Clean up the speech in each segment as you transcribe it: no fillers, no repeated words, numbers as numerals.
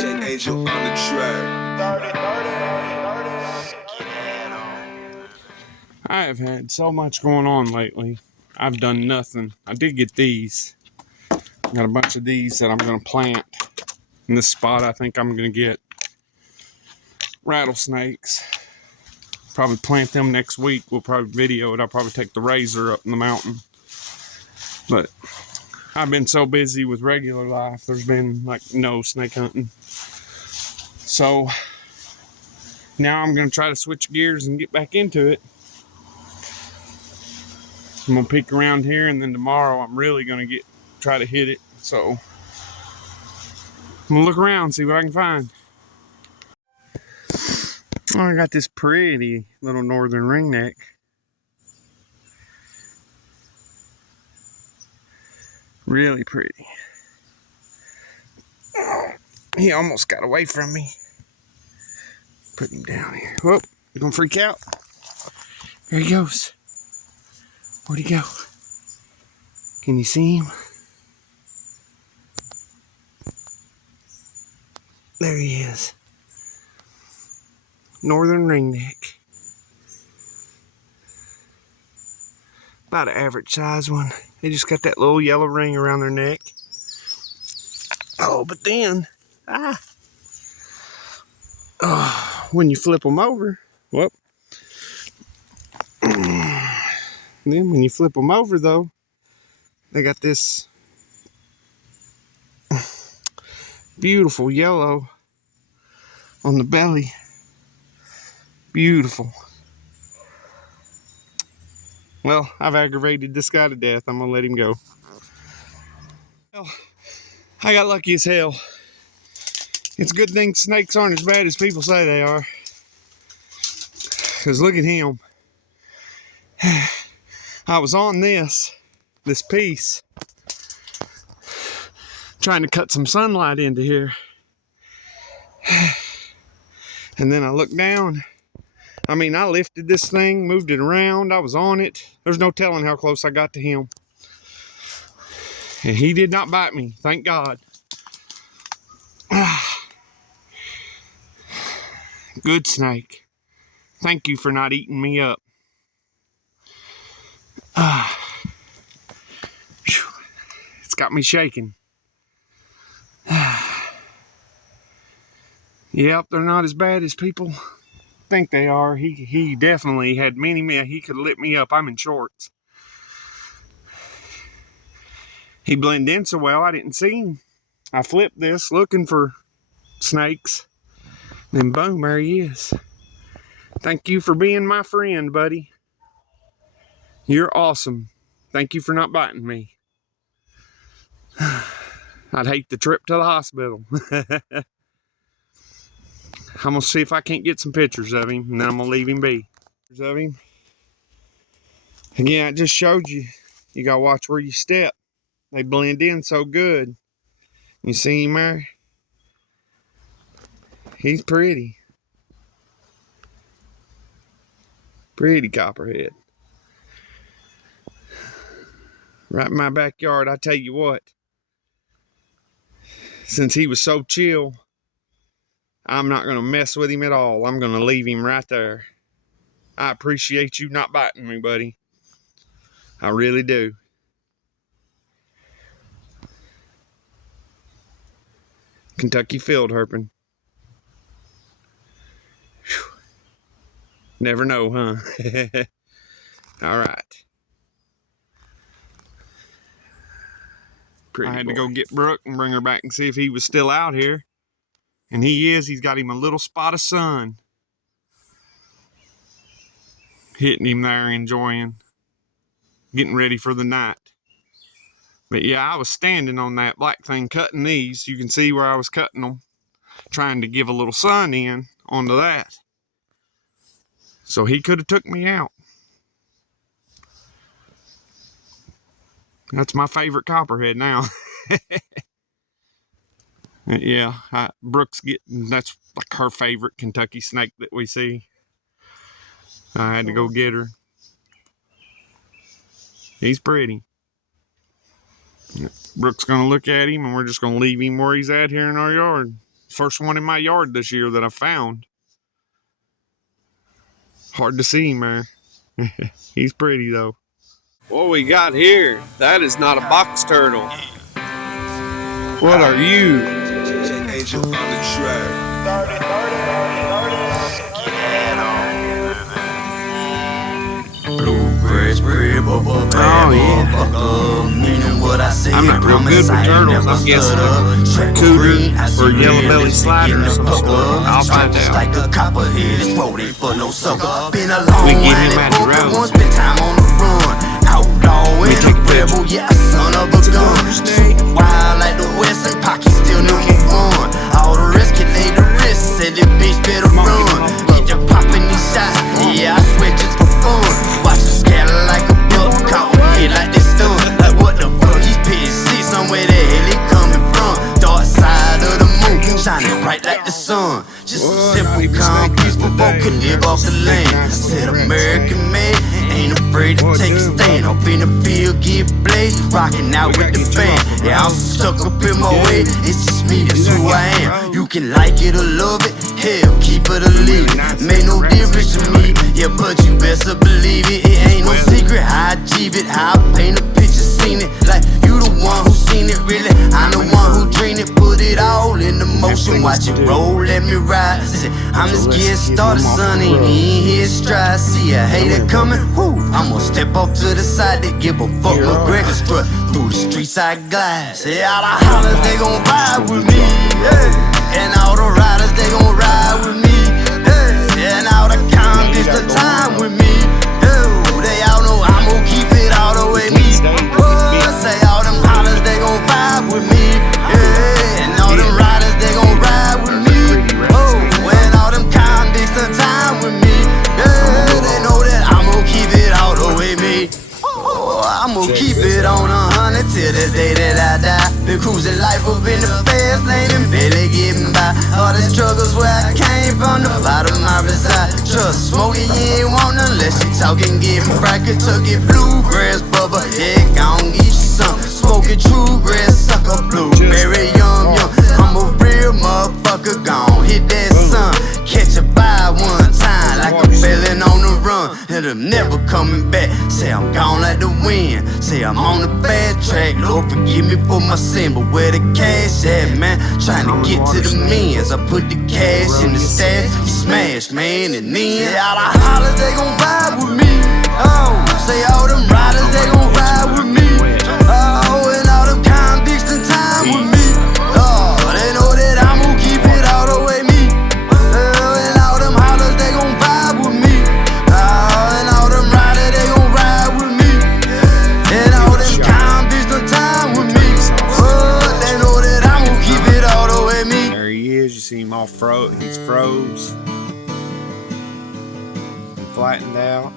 Jake Angel on the track. I have had so much going on lately. I've done nothing. I did get these. Got a bunch of these that I'm going to plant in this spot. I think I'm going to get rattlesnakes. Probably plant them next week. We'll probably video it. I'll probably take the razor up in the mountain. But I've been so busy with regular life, there's been like no snake hunting. So now I'm going to try to switch gears and get back into it. I'm going to peek around here, and then tomorrow I'm really going to try to hit it. So I'm going to look around, see what I can find. Oh, I got this pretty little northern ringneck. Really pretty. He almost got away from me. Put him down here. Whoop, you gonna freak out? There he goes. Where'd he go? Can you see him? There he is. Northern ringneck. About an average size one. They just got that little yellow ring around their neck. Oh, but then, when you flip them over, whoop. Then when you flip them over though, they got this beautiful yellow on the belly. Beautiful. Well, I've aggravated this guy to death. I'm gonna let him go. Well, I got lucky as hell. It's a good thing snakes aren't as bad as people say they are. Because look at him. I was on this piece, trying to cut some sunlight into here. And then I looked down. I mean, I lifted this thing, moved it around. I was on it. There's no telling how close I got to him. And he did not bite me, thank God. Good snake. Thank you for not eating me up. It's got me shaking. Yep, they're not as bad as people think they are. He definitely had many. He could have lit me up. I'm in shorts. He blended in so well, I didn't see him. I flipped this looking for snakes. Then boom, there he is. Thank you for being my friend, buddy. You're awesome. Thank you for not biting me. I'd hate the trip to the hospital. I'm gonna see if I can't get some pictures of him, and then I'm gonna leave him be. Pictures of him. Again, I just showed you. You gotta watch where you step. They blend in so good. You see him there? He's pretty. Pretty copperhead. Right in my backyard, I tell you what. Since he was so chill, I'm not gonna mess with him at all. I'm gonna leave him right there. I appreciate you not biting me, buddy. I really do. Kentucky field herping. Whew. Never know, huh? All right. I had to go get Brooke and bring her back and see if he was still out here. And he is. He's got him a little spot of sun. Hitting him there, enjoying. Getting ready for the night. But yeah, I was standing on that black thing cutting these. You can see where I was cutting them. Trying to give a little sun in onto that. So he could have took me out. That's my favorite copperhead now. Yeah, Brooke's getting, that's like her favorite Kentucky snake that we see. I had to go get her. He's pretty. Brooke's gonna look at him, and we're just gonna leave him where he's at here in our yard. First one in my yard this year that I found. Hard to see, man. He's pretty though. What we got here? That is not a box turtle. What are you? Check Angel on the track. Bluegrass, bread, bubba, baby, buckle. Meaning what I say, I'm not real good with turtles. I'm guessing a cooter or yellow belly slider or some sort. I'll find out. Like a copperhead, it's rolling for no sucker. Been a We long get him at the road. Won't spend time on the run. Outlaw and a rebel, yeah, a son of a gun. Wild like the West and pocket still number one. All the rest can lay the wrist, said the bitch better run. Get the poppin' these shots, yeah, I swear just for fun. Watch them scatter like a buck, caught hit like they stun. Like what the fuck, he's pissed, see somewhere the hell he coming from. Dark side of the moon, shining bright like the sun. Just a simple, calm, peaceful folk can live off the land. Said American made, ain't afraid to take a stand. Up in the field, get blazed, rocking out with the band. Yeah, I'm stuck up in my way, it's just me, that's who I am. You can like it or love it, hell, keep it or leave it. Made no difference to me, yeah, but you best believe it. It ain't no secret how I achieve it, how I paint a picture, seen it. Like you the one who seen it, really, I'm the one who dreamed it. Put it all into motion, watch it roll, let me ride. I'm just getting started, son, ain't in his stride. See a hater coming, whoo, I'ma step off to the side. They give a fuck, McGregor strut through the streets I glide. Say all the hollers, they gon' ride with me, yeah. And all the riders, they gon' ride with me, yeah. And all the convicts, the time with me, yeah. They all know I'ma keep it all the way me. Say all them hollers, they gon' vibe with me, yeah. And all them riders, they gon' ride with me. And all them convicts, the time with me, yeah. They know that I'ma keep it all the way me. I'ma keep it on 100 till the day that I die. Been cruising life up in the fast lane and barely getting by. All the struggles where I came from, the bottom I reside. Trust smoking, you ain't want none unless you talking getting fried. Kentucky bluegrass, bubba, yeah, gon' get you some. Smoking true grass, sucker, blueberry, yum. I'm a real motherfucker, gon' hit that sun. Catch a vibe one time like a felon on the run, and I'm never coming back. Say I'm gone like the wind, say I'm on the fast track. Lord forgive me for my sin, but where the cash at, man? Trying to get to the means. I put the cash in the stash, you smash, man, and then say all the hollers, they gon' vibe with me. Oh, say all them riders, they gon' ride with me. Oh, and all them convicts in time with me. Oh, they know that I'ma keep it all the way me. And all them hollers, they gon' vibe with me. Oh, and all them riders, they gon' ride with me. And all them convicts in time with me. Oh, they know that I'ma keep it all the way me. There he is. You see him all he's froze and flattened out.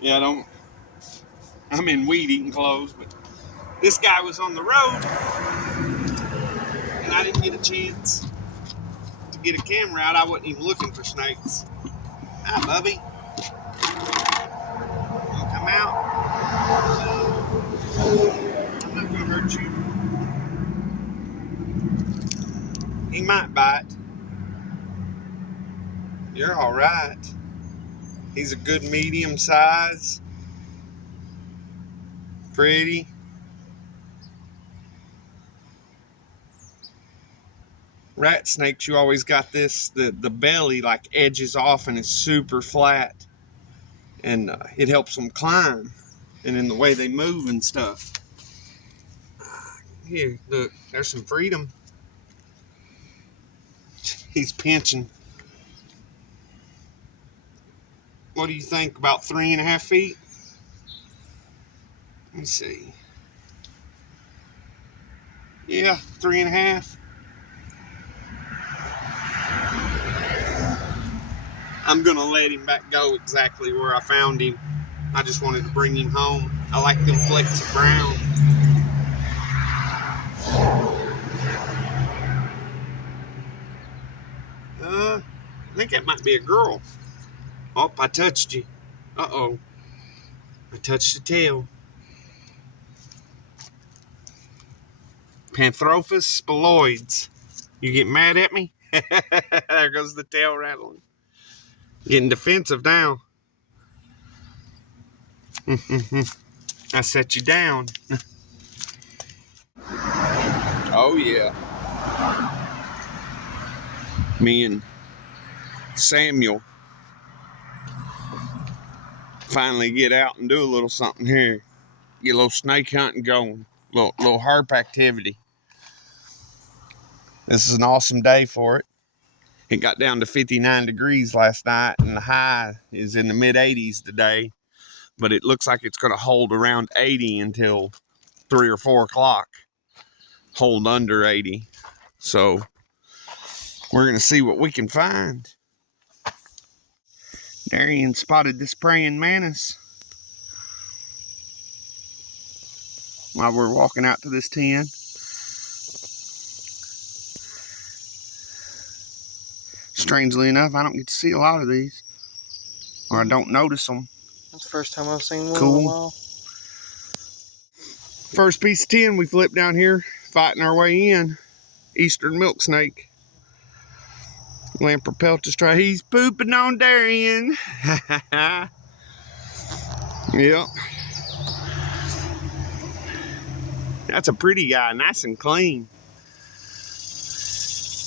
Yeah, I'm in weed eating clothes, but this guy was on the road and I didn't get a chance to get a camera out. I wasn't even looking for snakes. Hi, Bubby. Wanna come out? I'm not gonna hurt you. He might bite. You're all right. He's a good medium size. Pretty. Rat snakes, you always got this, the belly like edges off and is super flat. And it helps them climb. And in the way they move and stuff. Here, look, there's some freedom. He's pinching. What do you think, about 3.5 feet? Let me see. Yeah, 3.5. I'm gonna let him back go exactly where I found him. I just wanted to bring him home. I like them flecks of brown. I think that might be a girl. Oh, I touched you. Uh-oh. I touched the tail. Panthrophis spiloides. You get mad at me? There goes the tail rattling. Getting defensive now. I set you down. Oh yeah. Me and Samuel finally get out and do a little something here. Get a little snake hunting going. Little harp activity. This is an awesome day for it. It got down to 59 degrees last night, and the high is in the mid 80s today. But it looks like it's going to hold around 80 until 3 or 4 o'clock. Hold under 80. So we're going to see what we can find. Darian spotted this praying mantis while we're walking out to this tent. Strangely enough, I don't get to see a lot of these, or I don't notice them. That's the first time I've seen one Cool. in a while. First piece of tin we flipped down here, fighting our way in. Eastern milk snake. Lamprepeltis try. He's pooping on Darian. Yep. That's a pretty guy, nice and clean.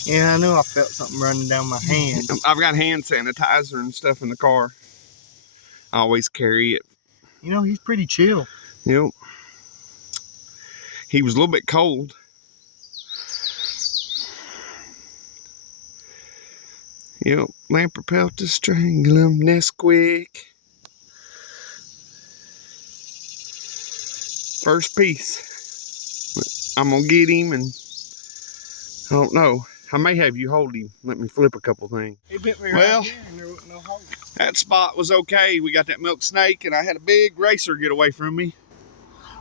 Yeah, I knew I felt something running down my hand. I've got hand sanitizer and stuff in the car. I always carry it. You know, he's pretty chill. Yep. He was a little bit cold. Yep. Lamprepeltis strangulum Nesquik. First piece. I'm gonna get him, and I don't know. I may have you hold him. Let me flip a couple things. He bit me Well, right here and there wasn't no hole. That spot was okay. We got that milk snake, and I had a big racer get away from me.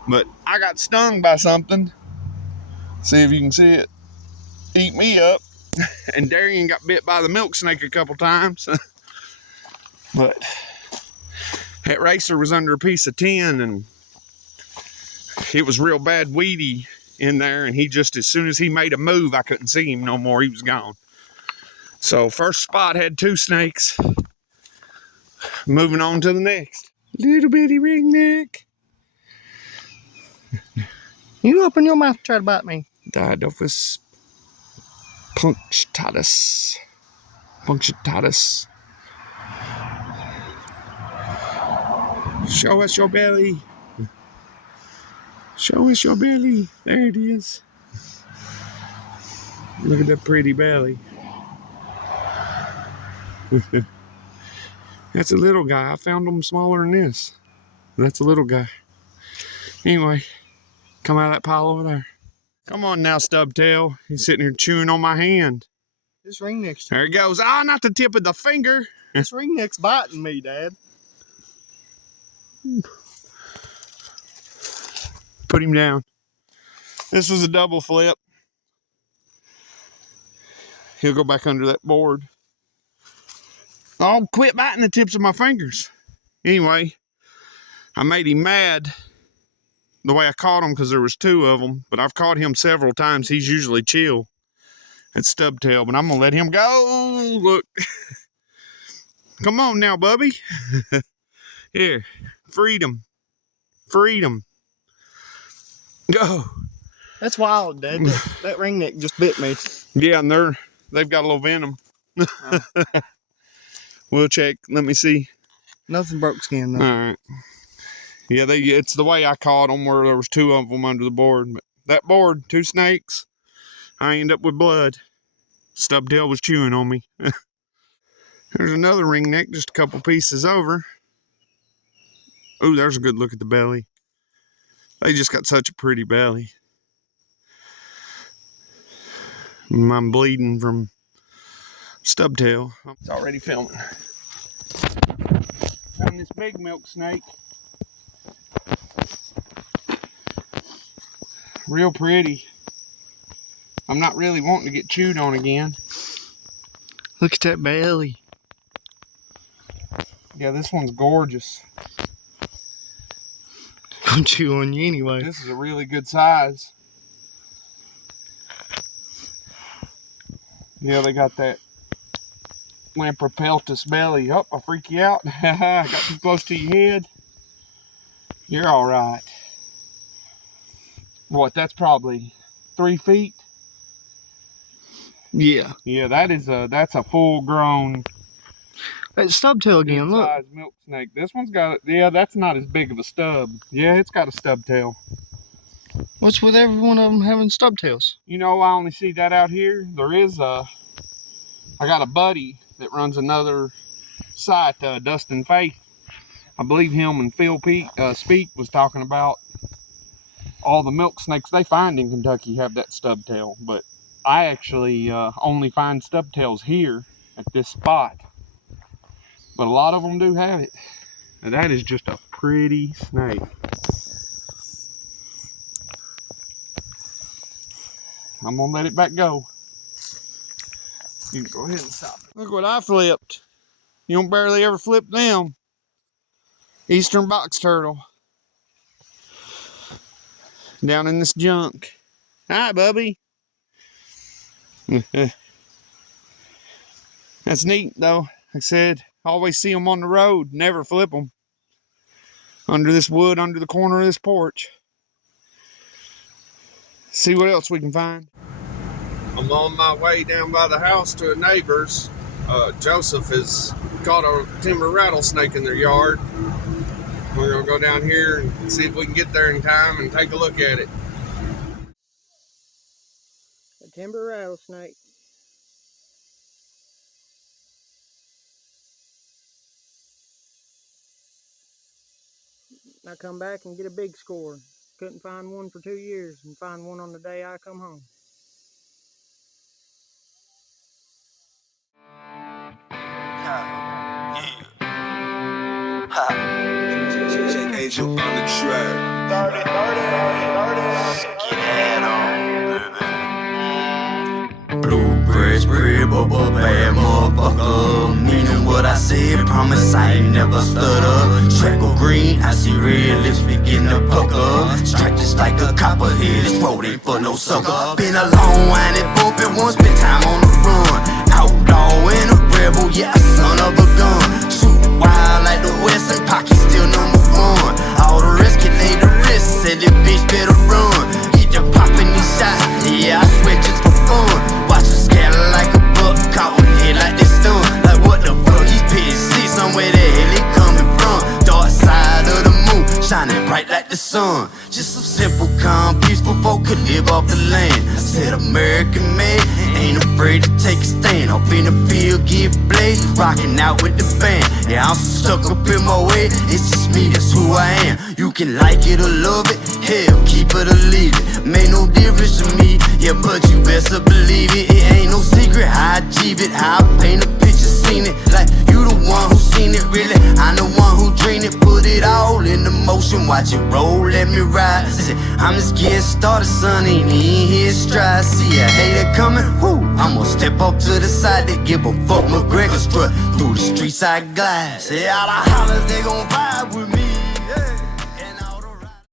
But I got stung by something. See if you can see it. Eat me up. And Darian got bit by the milk snake a couple times. But that racer was under a piece of tin, and it was real bad weedy in there, and he just, as soon as he made a move, I couldn't see him no more. He was gone. So first spot had 2 snakes. Moving on to the next. Little bitty ringneck. You open your mouth to try to bite me. Didophis punctatus. Punctatus. Show us your belly. Show us your belly. There it is. Look at that pretty belly. That's a little guy. I found them smaller than this. That's a little guy. Anyway, come out of that pile over there. Come on now, Stubtail. He's sitting here chewing on my hand. This ringneck's There he goes. Ah, not the tip of the finger. This ringneck's biting me, Dad. Put him down. This was a double flip. He'll go back under that board. Oh, quit biting the tips of my fingers. Anyway, I made him mad the way I caught him because there was 2 of them, but I've caught him several times. He's usually chill. It's Stubtail, but I'm going to let him go. Look. Come on now, Bubby. Here. Freedom. Freedom. Go. That's wild, Dad. That ringneck just bit me. Yeah, and they've got a little venom. We'll check. Let me see. Nothing broke skin, though. All right. Yeah, it's the way I caught them, where there was 2 of them under the board. But that board, 2 snakes, I end up with blood. Stubtail was chewing on me. There's another ringneck, just a couple pieces over. Ooh, there's a good look at the belly. They just got such a pretty belly. I'm bleeding from Stubtail. It's already filming. Found this big milk snake. Real pretty. I'm not really wanting to get chewed on again. Look at that belly. Yeah, this one's gorgeous. gonna chew on you anyway. This is a really good size. Yeah, they got that Lampropeltis belly. Oh, I freak you out. Got too close to your head. You're all right. What? That's probably 3 feet. Yeah. Yeah, that's a full-grown. That stubtail again, look. Size milk snake. This one's got, yeah, that's not as big of a stub. Yeah, it's got a stub tail. What's with every one of them having stubtails? You know, I only see that out here. I got a buddy that runs another site, Dustin Faith. I believe him and Phil Speak was talking about all the milk snakes they find in Kentucky have that stubtail, but I actually only find stubtails here at this spot. But a lot of them do have it. And that is just a pretty snake. I'm gonna let it back go. You can go ahead and stop it. Look what I flipped. You don't barely ever flip them. Eastern box turtle. Down in this junk. Hi, Bubby. That's neat, though. Like I said, I always see them on the road. Never flip them. Under this wood, under the corner of this porch. See what else we can find. I'm on my way down by the house to a neighbor's. Joseph has caught a timber rattlesnake in their yard. We're gonna go down here and see if we can get there in time and take a look at it. A timber rattlesnake. I come back and get a big score. Couldn't find one for 2 years and find one on the day I come home. Check Angel on the track. 30. Get it on, baby. Bluegrass crib up a bad motherfucker. Meaning what I said, promise I ain't never stutter. Trackle green, I see red lips begin to pucker. Strike just like a copperhead, this road ain't for no sucker. Been a long winding bumpin' one, spent time on the run. Outlaw and a rebel, yeah, a son of a gun. Shoot wild like the West and pocket still number one. All the rest can lay the wrist, said this bitch better run. Get the poppin' these shots, yeah, I swear just for fun. Watch her scatter like a buck, caught one head like they stun. Like what the fuck, he's pitch see somewhere the hell he coming from. Dark side of the moon, shining bright like the sun. Just some simple, calm, peaceful folk could live off the land. I said American made, ain't afraid to take a stand. Off in the field, get blazed, rocking out with the band. Yeah, I'm so stuck up in my way, it's just me, that's who I am. You can like it or love it, hell, keep it or leave it. Made no difference to me, yeah, but you best believe it. It ain't no secret how I achieve it, how I paint a picture, seen it. Like you the one who seen it, really, I'm the one who dreamed it. Put it all into motion, watch it roll, let me ride. I'm just getting started, son, ain't even his stride. See a hater coming, whoo, I'm gonna step up to the side. They give a fuck, McGregor strut through the streets I glide. Say out of hollers, they gon' vibe with me.